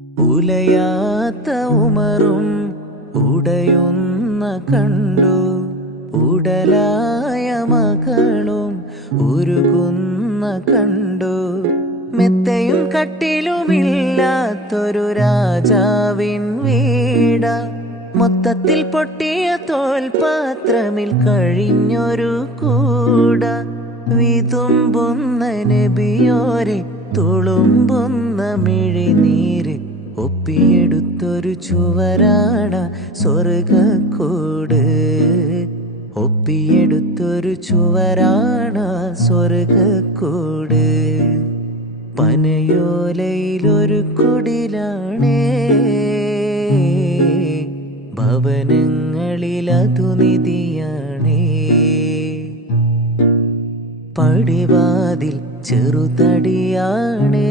ഉലയാത്ത ഉമറും ഉടയുന്ന കണ്ടു, ഉടലായ മകളും ഉരുകുന്ന കണ്ടു. മെത്തയും കട്ടിലുമില്ലാത്തൊരു രാജാവിൻ വീട, മൊത്തത്തിൽ പൊട്ടിയ തോൽപാത്രമിൽ കഴിഞ്ഞൊരു കൂട. വിതുമ്പുന്ന നബിയോരെ തുളുമ്പുന്ന മിഴിനീര് ഒപ്പിയെടുത്തൊരു ചുവരാണ സ്വർഗക്കൂട്. ഒപ്പിയെടുത്തൊരു ചുവരാണ സ്വർഗക്കൂട്. പനയോലയിലൊരു കുടിലാണേ, ഭവനങ്ങളിലതു നിധിയാണേ. പടിവാതിൽ ചെറുതടിയാണേ,